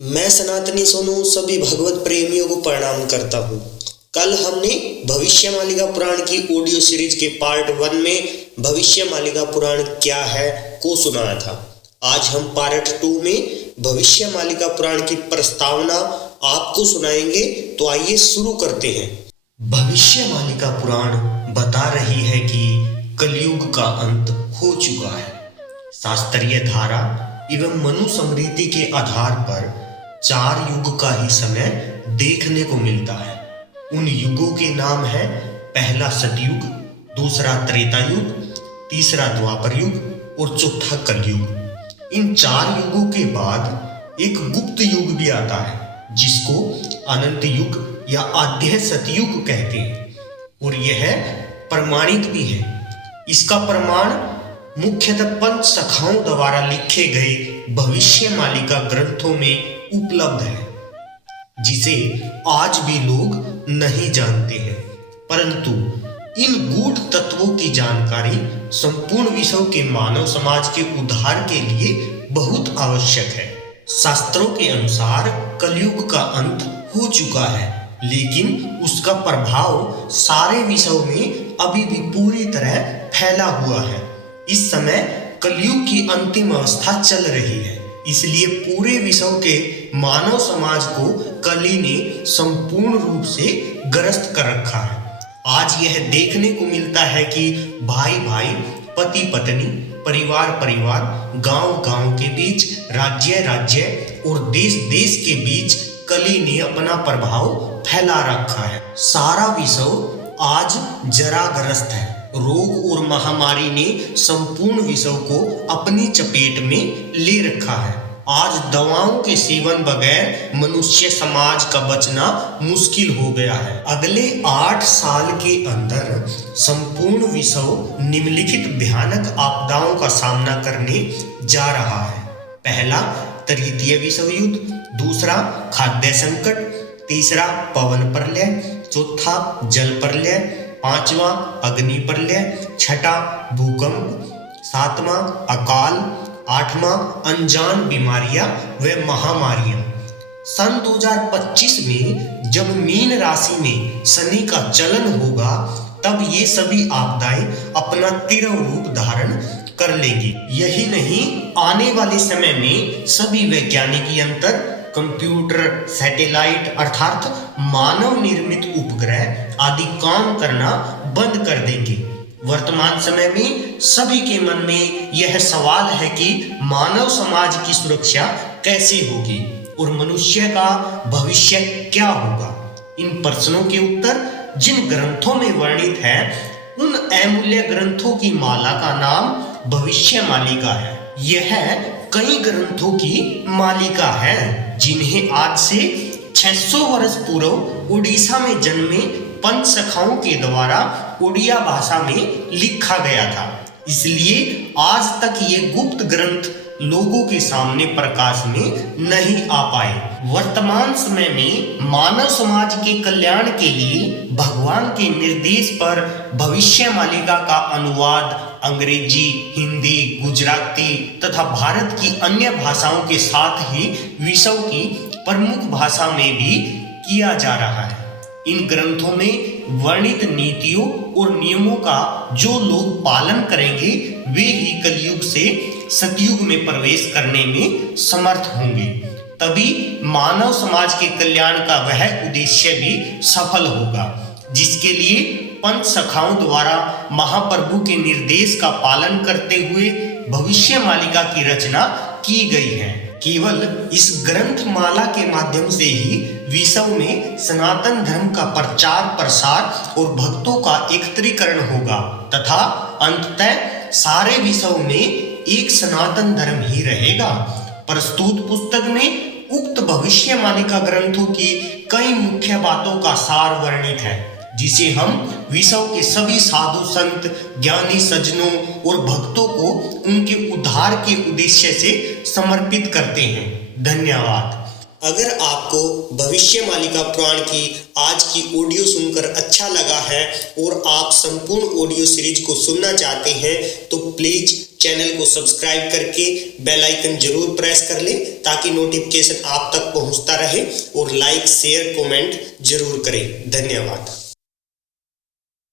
मैं सनातनी सोनू सभी भगवत प्रेमियों को प्रणाम करता हूँ। कल हमने भविष्य मालिका पुराण की ऑडियो सीरीज के पार्ट 1 में भविष्य मालिका पुराण क्या है को सुनाया था। आज हम पार्ट 2 में भविष्य मालिका पुराण की प्रस्तावना आपको सुनाएंगे। तो आइए शुरू करते हैं। भविष्य मालिका पुराण बता रही है कि कलयुग का अंत हो चुका है। शास्त्रीय धारा एवं मनुस्मृति के आधार पर 4 युग का ही समय देखने को मिलता है। उन युगों के नाम है पहला सतयुग, दूसरा त्रेता युग, तीसरा द्वापर युग और चौथा कलयुग। इन 4 युगों के बाद एक गुप्त युग भी आता है जिसको अनंत युग या आद्य सतयुग कहते हैं और यह प्रमाणित भी है। इसका प्रमाण मुख्यतः पंच सखाओं द्वारा लिखे गए भविष्य मालिका ग्रंथों में उपलब्ध है, जिसे आज भी लोग नहीं जानते हैं। परंतु इन गूढ़ तत्वों की जानकारी संपूर्ण विश्व के मानव समाज के उद्धार के लिए बहुत आवश्यक है। शास्त्रों के अनुसार कलयुग का अंत हो चुका है, लेकिन उसका प्रभाव सारे विश्व में अभी भी पूरी तरह फैला हुआ है। इस समय कलयुग की अंतिम अवस्था चल रही है, इसलिए पूरे विश्व के मानव समाज को कली ने संपूर्ण रूप से ग्रस्त कर रखा है। आज यह देखने को मिलता है कि भाई भाई, पति पत्नी, परिवार परिवार, गांव गांव के बीच, राज्य राज्य और देश देश के बीच कली ने अपना प्रभाव फैला रखा है। सारा विश्व आज जराग्रस्त है। रोग और महामारी ने संपूर्ण विश्व को अपनी चपेट में ले रखा है। आज दवाओं के सेवन बगैर मनुष्य समाज का बचना मुश्किल हो गया है। अगले 8 साल के अंदर संपूर्ण विश्व निम्नलिखित भयानक आपदाओं का सामना करने जा रहा है। पहला तृतीय विश्व युद्ध, दूसरा खाद्य संकट, तीसरा पवन प्रलय, चौथा जल प्रलय, पांचवा अग्नि प्रलय, छठा भूकंप, सातवां अकाल, आठवां अनजान बीमारियां व महामारियां। सन 2025 में जब मीन राशि में शनि का चलन होगा, तब ये सभी आपदाएं अपना तीव्र रूप धारण कर लेंगी। यही नहीं, आने वाले समय में सभी वैज्ञानिक यंत्र, कंप्यूटर, सैटेलाइट अर्थात मानव निर्मित उपग्रह आदि काम करना बंद कर देंगे। वर्तमान समय में सभी के मन में यह सवाल है कि मानव समाज की सुरक्षा कैसे होगी और मनुष्य का भविष्य क्या होगा। इन प्रश्नों के उत्तर जिन ग्रंथों में वर्णित है, उन अमूल्य ग्रंथों की माला का नाम भविष्य मालिका है। यह कई ग्रंथों की मालिका है जिन्हें आज से 600 वर्ष पूर्व उड़ीसा में जन्मे पंच सखाओं के द्वारा उड़िया भाषा में लिखा गया था। इसलिए आज तक ये गुप्त ग्रंथ लोगों के सामने प्रकाश में नहीं आ पाए। वर्तमान समय में मानव समाज के कल्याण के लिए भगवान के निर्देश पर भविष्य मालिका का अनुवाद अंग्रेजी, हिंदी, गुजराती तथा भारत की अन्य भाषाओं के साथ ही विश्व की प्रमुख भाषा में भी किया जा रहा है। इन ग्रंथों में वर्णित नीतियों और नियमों का जो लोग पालन करेंगे, वे ही कलयुग से सतयुग में प्रवेश करने में समर्थ होंगे। तभी मानव समाज के कल्याण का वह उद्देश्य भी सफल होगा जिसके लिए पंच सखाओं द्वारा महाप्रभु के निर्देश का पालन करते हुए भविष्य मालिका की रचना की गई है। केवल इस ग्रंथ माला के माध्यम से ही विश्व में सनातन धर्म का प्रचार प्रसार और भक्तों का एकत्रीकरण होगा तथा अंततः सारे विश्व में एक सनातन धर्म ही रहेगा। प्रस्तुत पुस्तक में उक्त भविष्य मालिका ग्रंथों की कई मुख्य बातों का सार वर्णित है, जिसे हम विश्व के सभी साधु संत, ज्ञानी सज्जनों और भक्तों को उनके उद्धार के उद्देश्य से समर्पित करते हैं। धन्यवाद। अगर आपको भविष्य मालिका पुराण की आज की ऑडियो सुनकर अच्छा लगा है और आप संपूर्ण ऑडियो सीरीज को सुनना चाहते हैं, तो प्लीज चैनल को सब्सक्राइब करके बेल आइकन जरूर प्रेस कर ले ताकि नोटिफिकेशन आप तक पहुंचता रहे और लाइक शेयर कमेंट जरूर करें। धन्यवाद।